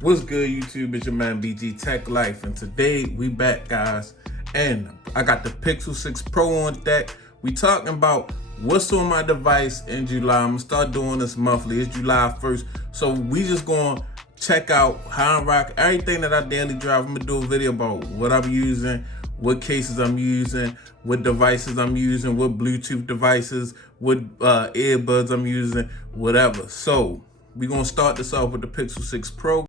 What's good, YouTube? It's your man BG Tech Life, and today we back, guys. And I got the Pixel 6 Pro on deck. We talking about what's on my device in July. I'm gonna start doing this monthly. It's July 1st, so we just gonna check out how I rock everything that I daily drive. I'm gonna do a video about what I'm using, what cases I'm using, what devices I'm using, what Bluetooth devices, what earbuds I'm using, whatever. So we're gonna start this off with the Pixel 6 Pro.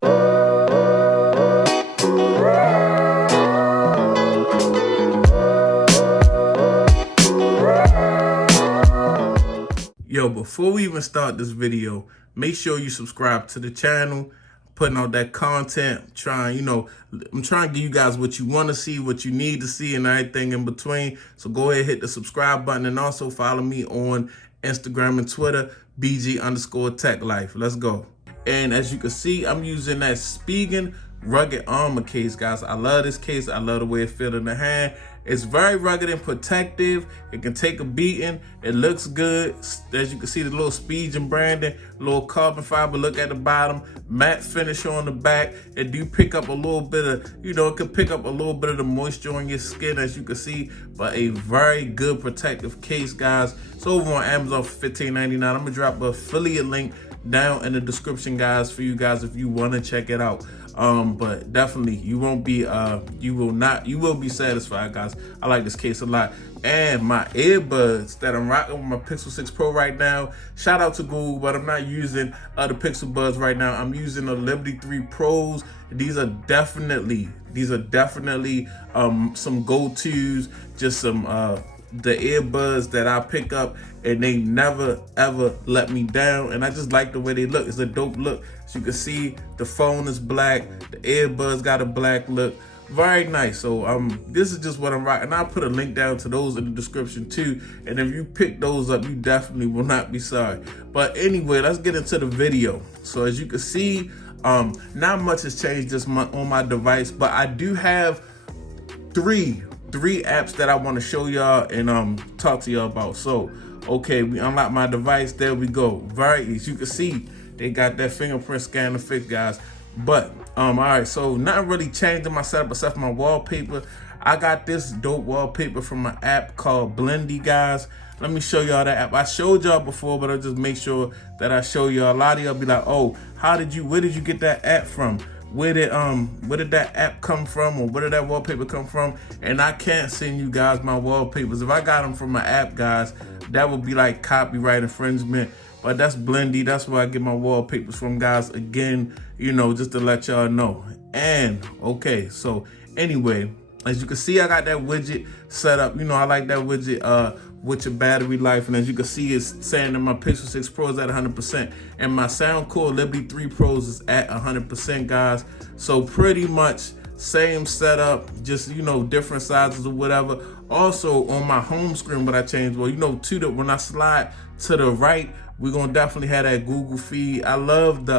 Yo, before we even start this video, make sure you subscribe to the channel. Putting out that content, I'm trying to give you guys what you want to see, what you need to see, and everything in between. So go ahead, hit the subscribe button, and also follow me on Instagram and Twitter, BG_TechLife. Let's go. And as you can see, I'm using that Spigen rugged armor case, guys. I love this case. I love the way it feels in the hand. It's very rugged and protective. It can take a beating. It looks good. As you can see, the little Spigen branding, little carbon fiber look at the bottom, matte finish on the back. It do pick up a little bit of, it can pick up a little bit of the moisture on your skin, as you can see, but a very good protective case, guys. It's over on Amazon for $15.99. I'm gonna drop an affiliate link down in the description, guys, for you guys if you want to check it out. But definitely you will be satisfied, guys. I like this case a lot. And my earbuds that I'm rocking with my Pixel 6 Pro right now, shout out to Google, but I'm not using the Pixel Buds right now. I'm using the Liberty 3 Pros. These are definitely some go-tos, just some the earbuds that I pick up, and they never ever let me down. And I just like the way they look. It's a dope look. As you can see, the phone is black, the earbuds got a black look, very nice. So this is just what I'm rocking. I'll put a link down to those in the description too, and if you pick those up, you definitely will not be sorry. But anyway, let's get into the video. So as you can see, not much has changed this month on my device, but I do have three apps that I want to show y'all and talk to y'all about. So okay, we unlock my device. There we go. Very easy. As you can see, they got that fingerprint scanner fixed, guys. But all right, so nothing really changed in my setup except for my wallpaper. I got this dope wallpaper from an app called Blendy, guys. Let me show y'all that app. I showed y'all before, but I'll just make sure that I show y'all. A lot of y'all be like, oh, where did you get that app from? Where did that app come from, or where did that wallpaper come from? And I can't send you guys my wallpapers. If I got them from my app, guys, that would be like copyright infringement. But that's Blendy. That's where I get my wallpapers from, guys. Again, just to let y'all know. And okay, so anyway, as you can see, I got that widget set up. I like that widget with your battery life. And as you can see, it's saying that my Pixel 6 Pro is at 100%. And my Soundcore Liberty 3 Pros is at 100%, guys. So pretty much same setup, just, different sizes or whatever. Also, on my home screen, what I changed, well, when I slide to the right, we're gonna definitely have that Google feed. I love the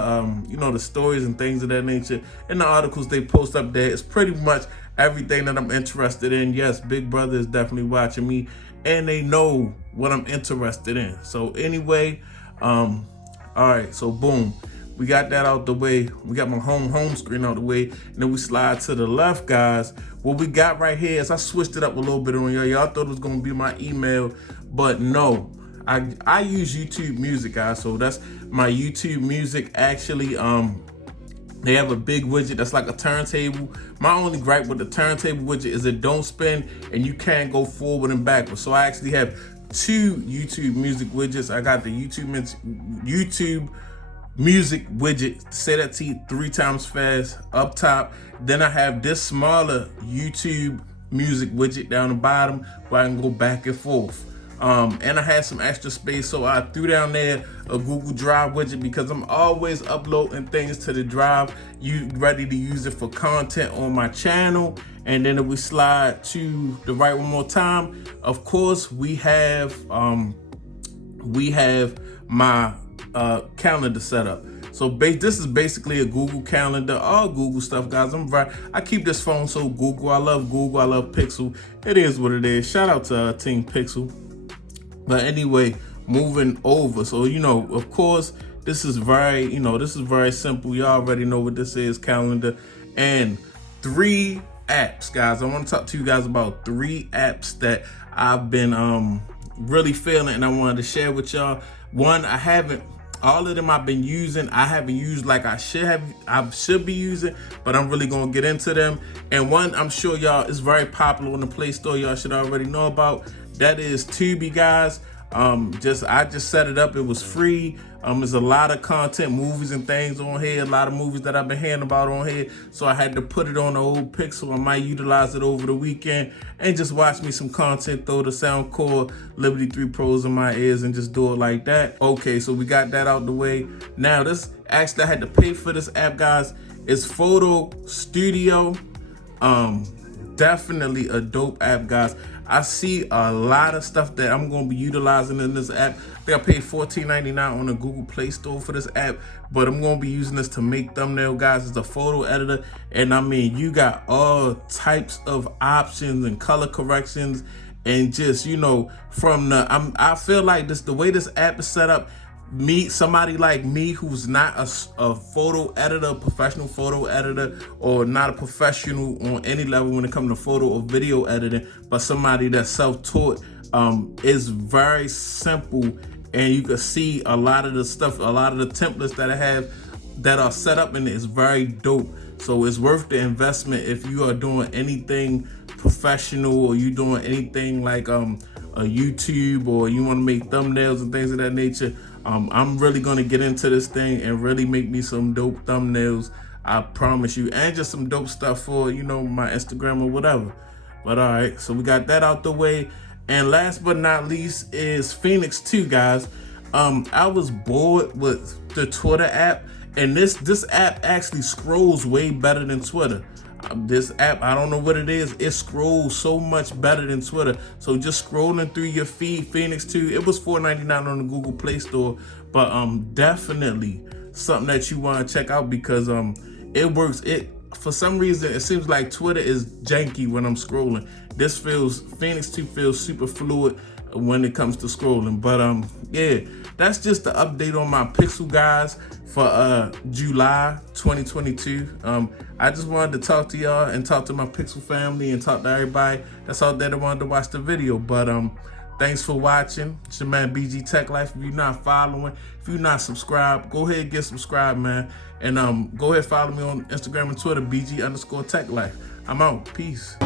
the stories and things of that nature, and the articles they post up there. It's pretty much everything that I'm interested in. Yes, Big Brother is definitely watching me, and they know what I'm interested in. So anyway, all right, so boom, we got that out the way. We got my home screen out the way, and then we slide to the left, guys. What we got right here is I switched it up a little bit on y'all. Y'all thought it was gonna be my email, but no. I use YouTube Music, guys. So that's my YouTube Music. Actually, they have a big widget that's like a turntable. My only gripe with the turntable widget is it don't spin and you can't go forward and backwards. So I actually have two YouTube Music widgets. I got the YouTube Music widget, say that to you 3 times fast, up top. Then I have this smaller YouTube Music widget down the bottom where I can go back and forth. And I had some extra space, so I threw down there a Google Drive widget because I'm always uploading things to the Drive. You ready to use it for content on my channel. And then if we slide to the right one more time, of course we have my calendar set up. So this is basically a Google Calendar, all Google stuff, guys. I keep this phone so Google. I love Google. I love Pixel. It is what it is. Shout out to Team Pixel. But anyway, moving over. So, of course, This is very, this is very simple. You already know what this is, calendar. And 3 apps, guys. I want to talk to you guys about 3 apps that I've been really feeling and I wanted to share with y'all. One, all of them I've been using. I haven't used like I should be using, but I'm really gonna get into them. And one, I'm sure y'all is very popular on the Play Store. Y'all should already know about. That is Tubi, guys. I just set it up. It was free. There's a lot of content, movies and things on here. A lot of movies that I've been hearing about on here. So I had to put it on the old Pixel. I might utilize it over the weekend and just watch me some content, throw the Soundcore Liberty 3 Pros in my ears and just do it like that. Okay, so we got that out the way. Now this, actually I had to pay for this app, guys. It's Photo Studio. Definitely a dope app, guys. I see a lot of stuff that I'm going to be utilizing in this app. I think I paid $14.99 on the Google Play Store for this app, but I'm going to be using this to make thumbnail, guys. It's a photo editor, and I mean, you got all types of options and color corrections, and just, from I feel like the way this app is set up, somebody like me who's not a photo editor, professional photo editor, or not a professional on any level when it comes to photo or video editing, but somebody that's self-taught, is very simple, and you can see a lot of the stuff, a lot of the templates that I have that are set up, and it's very dope. So it's worth the investment if you are doing anything professional, or you doing anything like a YouTube, or you want to make thumbnails and things of that nature. I'm really gonna get into this thing and really make me some dope thumbnails, I promise you, and just some dope stuff for my Instagram or whatever. But all right, so we got that out the way. And last but not least is Phoenix 2, guys. I was bored with the Twitter app, and this app actually scrolls way better than Twitter. This app, I don't know what it is, it scrolls so much better than Twitter. So just scrolling through your feed, Phoenix 2, it was $4.99 on the Google Play Store, but definitely something that you want to check out, because it works. For some reason, it seems like Twitter is janky when I'm scrolling. Phoenix 2 feels super fluid when it comes to scrolling. But yeah, that's just the update on my Pixel, guys, for July 2022. I just wanted to talk to y'all and talk to my Pixel family and talk to everybody that's out there that wanted to watch the video. But thanks for watching. It's your man BG Tech Life. If you're not following, if you're not subscribed, go ahead and get subscribed, man. And go ahead and follow me on Instagram and Twitter, BG_Tech Life. I'm out. Peace.